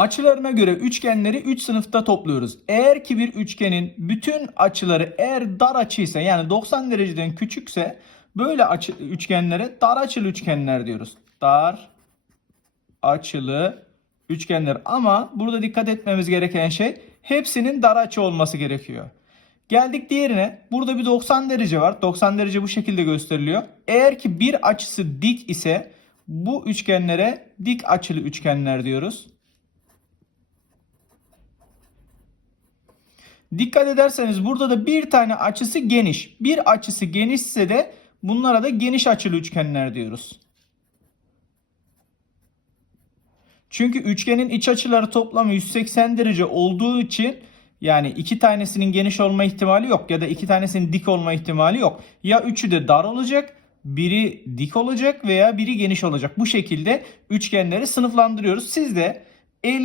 Açılarına göre üçgenleri 3 sınıfta topluyoruz. Eğer ki bir üçgenin bütün açıları eğer dar açıysa yani 90 dereceden küçükse böyle açı, üçgenlere dar açılı üçgenler diyoruz. Dar açılı üçgenler ama burada dikkat etmemiz gereken şey hepsinin dar açı olması gerekiyor. Geldik diğerine. Burada bir 90 derece var. 90 derece bu şekilde gösteriliyor. Eğer ki bir açısı dik ise bu üçgenlere dik açılı üçgenler diyoruz. Dikkat ederseniz burada da bir tane açısı geniş. Bir açısı genişse de bunlara da geniş açılı üçgenler diyoruz. Çünkü üçgenin iç açıları toplamı 180 derece olduğu için yani iki tanesinin geniş olma ihtimali yok ya da iki tanesinin dik olma ihtimali yok. Ya üçü de dar olacak, biri dik olacak veya biri geniş olacak. Bu şekilde üçgenleri sınıflandırıyoruz. Siz de 50